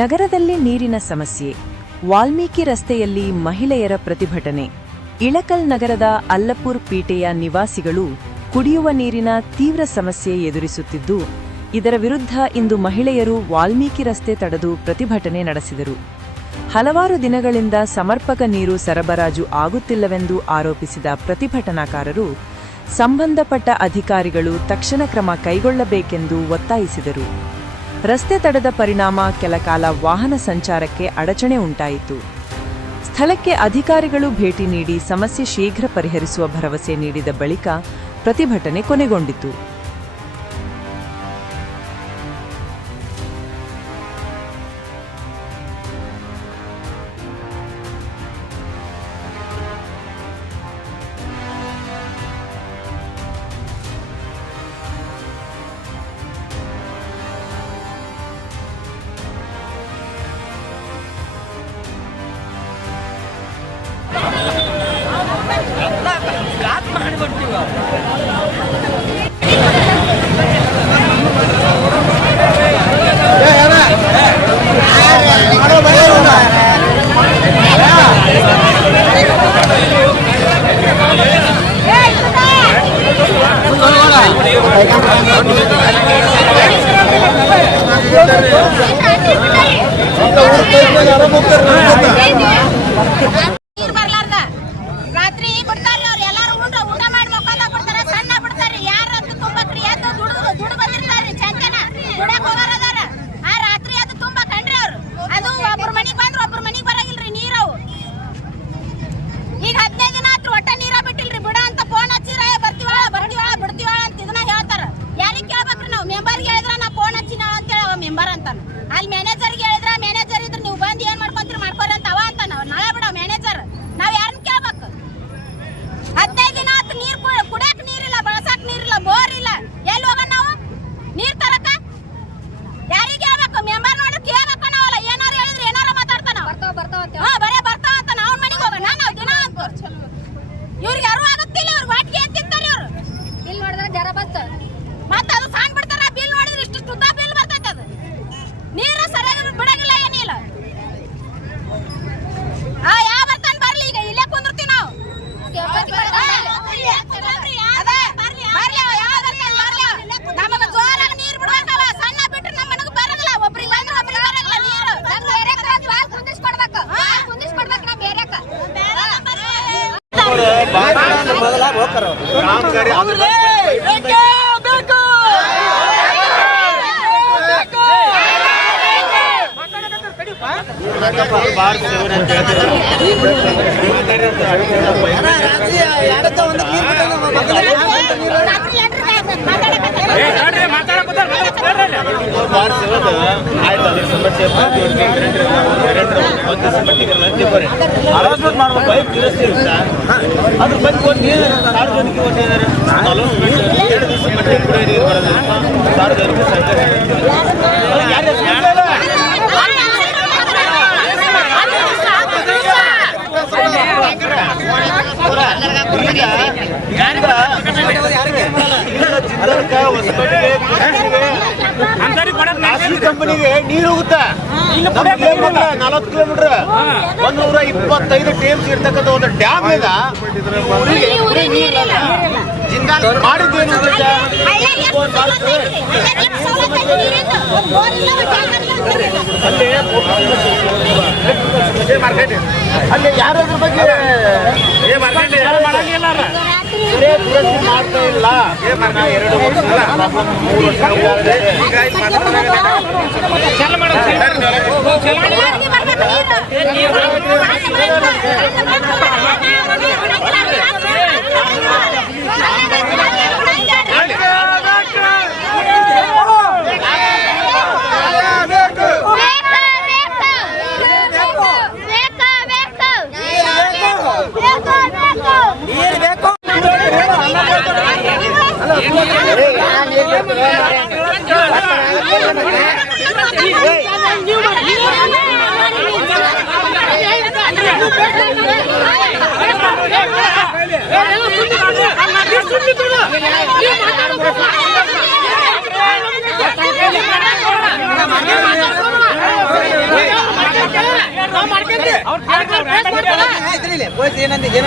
ನಗರದಲ್ಲಿ ನೀರಿನ ಸಮಸ್ಯೆ. ವಾಲ್ಮೀಕಿ ರಸ್ತೆಯಲ್ಲಿ ಮಹಿಳೆಯರ ಪ್ರತಿಭಟನೆ. ಇಳಕಲ್ ನಗರದ ಅಲ್ಲಪುರ್ ಪೀಟೆಯ ನಿವಾಸಿಗಳು ಕುಡಿಯುವ ನೀರಿನ ತೀವ್ರ ಸಮಸ್ಯೆ ಎದುರಿಸುತ್ತಿದ್ದು, ಇದರ ವಿರುದ್ಧ ಇಂದು ಮಹಿಳೆಯರು ವಾಲ್ಮೀಕಿ ರಸ್ತೆ ತಡೆದು ಪ್ರತಿಭಟನೆ ನಡೆಸಿದರು. ಹಲವಾರು ದಿನಗಳಿಂದ ಸಮರ್ಪಕ ನೀರು ಸರಬರಾಜು ಆಗುತ್ತಿಲ್ಲವೆಂದು ಆರೋಪಿಸಿದ ಪ್ರತಿಭಟನಾಕಾರರು ಸಂಬಂಧಪಟ್ಟ ಅಧಿಕಾರಿಗಳು ತಕ್ಷಣ ಕ್ರಮ ಕೈಗೊಳ್ಳಬೇಕೆಂದು ಒತ್ತಾಯಿಸಿದರು. ರಸ್ತೆ ತಡೆದ ಪರಿಣಾಮ ಕೆಲಕಾಲ ವಾಹನ ಸಂಚಾರಕ್ಕೆ ಅಡಚಣೆ ಉಂಟಾಯಿತು. ಸ್ಥಳಕ್ಕೆ ಅಧಿಕಾರಿಗಳು ಭೇಟಿ ನೀಡಿ ಸಮಸ್ಯೆ ಶೀಘ್ರ ಪರಿಹರಿಸುವ ಭರವಸೆ ನೀಡಿದ ಬಳಿಕ ಪ್ರತಿಭಟನೆ ಕೊನೆಗೊಂಡಿತು. ರಾತ್ರಿ ಬಿಡ್ತಾರ್ರಿ ಅವ್ರು ಎಲ್ಲಾರು ಊಟ ಮಾಡಿ ಮಕ್ಕಳ ಬಿಡ್ತಾರ, ಸಣ್ಣ ಬಿಡ್ತಾರ್ರಿ. ಯಾರು ಅದು ತುಂಬಕ್ರಿ ಎದ್ದು ದುಡ್ಡು ಬಂದಿರ್ತಾರ್ರಿ, ಚಂಚನ ದುಡಕ್ ಹೋಗಾರದಾರ. ಆ ರಾತ್ರಿ ಅದು ತುಂಬ ಕಂಡ್ರಿ ಅವ್ರು. ಅದು ಒಬ್ರ ಮನಿಗ್ ಬಂದ್ರು ಒಬ್ರ ಮನಿಗ್ ಬರಂಗಿಲ್ರಿ ನೀರವು. ಈಗ 15 ದಿನ ಆತ್ರು ಒಟ್ಟ ನೀರ ಬಿಟ್ಟಿಲ್ರಿ. ಬಿಡ ಅಂತ ಫೋನ್ ಹಚ್ಚಿರ ಬಿಡ್ತೀವಳ ಅಂತ ಇದನ್ನ ಹೇಳ್ತಾರ. ಯಾರಿಗ್ ಕೇಳ್ಬೇಕ್ರಿ ನಾವು? ಮೆಂಬರ್ಗೆ ಹೇಳಿದ್ರ ನಾ ಫೋನ್ ಹಚ್ಚಿನ ಅಂತ ಹೇಳಿ ಮೆಂಬರ್ ಅಂತಾನ. ಅಲ್ಲಿ ಮ್ಯಾನೇಜರ್ಗೆ ಹೇಳಿದ್ರ ಮ್ಯಾನೇಜರ್ ಇದ್ರ ನೀವು ಬಂದು ಏನ್ ಮಾಡ್ಕೊಂತೀರಿ ಮಾಡ್ಕೋರಿ ಅಂತ ಅವ ಅಂತಾನ. ನಾಳೆ ಬಿಡ ಮ್ಯಾನೇಜರ್. ನಾವ್ ಯಾರನ್ನ ಕೇಳ್ಬೇಕು? 15 ದಿನ ಆತು ನೀರ್ ಕುಡಿಯಕ್ ನೀರಿಲ್ಲ, ಬಳಸಕ್ ನೀರಿಲ್ಲ, ಬೋರ್ ಇಲ್ಲ. ಎಲ್ಲಿ ಹೋಗೋಣ ನಾವು ನೀರ್ ತರಕ? ಯಾರಿಗೆ ಹೇಳ್ಬೇಕು? ಮೆಂಬರ್ ನೋಡ್ರಿ ಕೇಳ್ಬೇಕು. ನಾವಲ್ಲ ಏನಾರು ಹೇಳಿದ್ರೆ ಏನಾರ ಮಾತಾಡ್ತಾನ. ಬರೇ ಬರ್ತಾವ ಅಂತ ಅವ್ನ ಮನೆಗೆ ಹೋಗೋಣ ನಾವು ದಿನ ಅಂತ. ಇವ್ರಿಗೆ ಯಾರು ಆಗುತ್ತಿಲ್ಲ. ಇವ್ರು ವಾಟ್ಗೆ ಏನ್ ತಿಂತಾರ ಇವ್ರು? ಬಿಲ್ ನೋಡಿದ್ರೆ ಜರ ಬಸ್ ಮತ್ತ ಅದು ಸಣ್ಣ ಬಿಡ್ತಾರ. ಬಿಲ್ ನೋಡಿದ್ರೆ ಇಷ್ಟು ಉದ್ದ ಬಿಲ್ ಬರ್ತೈತೆ. ಅದು ನೀರು ಸರಿಯಾಗಿ ಬಿಡಂಗಿಲ್ಲ, ಏನಿಲ್ಲ. ಯಾವ ಬರ್ತಾನೆ ಬರ್ಲಿ, ಈಗ ಇಲ್ಲೇ ಕುಂದಿರ್ತೀವಿ ನಾವು. ನಮಗ ಜೋರಾಗಿ ನೀರು ಬಿಡ್ಬೇಕಲ್ಲ. ಸಣ್ಣ ಬಿಟ್ರೆ ನಮ್ಮ ಮನೆಗೆ ಬರಂಗಿಲ್ಲ. ಒಬ್ರಿಗೆ ಬಂದ್ರೆ ಒಬ್ರಿಗೆ ಬರಂಗಿಲ್ಲ ನೀರು. ಕುಂದಿಸ್ಕೊಡ್ಬೇಕು ನಾ ಬೇರೆಕ. ಕಂಪನಿಗೆ ನೀರು ಹೋಗುತ್ತಾ 40 ಕಿಲೋಮೀಟರ್ 125 ಟೇಮ್ಸ್ ಇರ್ತಕ್ಕಂಥ ಒಂದು ಡ್ಯಾಮ್ ಇದೆ. ಮಾಡಿದ್ದೇನು ಅಲ್ಲಿ ಯಾರಾದ್ರ ಬಗ್ಗೆ ಮಾಡ್ತಾ ಇಲ್ಲ. 2 ವರ್ಷ 3 ವರ್ಷ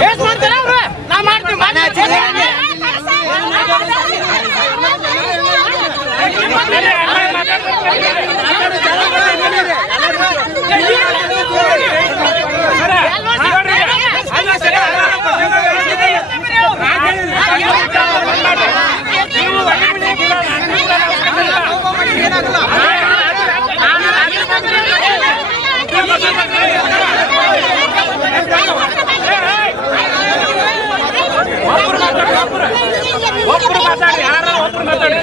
ಕೇಸ್ ಮಾಡ್ತಾರ ಅವ್ರು? ನಾ ಮಾಡ್ತೀವಿ ಒಬ್ರು ಮಾತಾಡಿ, ಯಾರು ಒಬ್ರು ಮಾತಾಡಿ.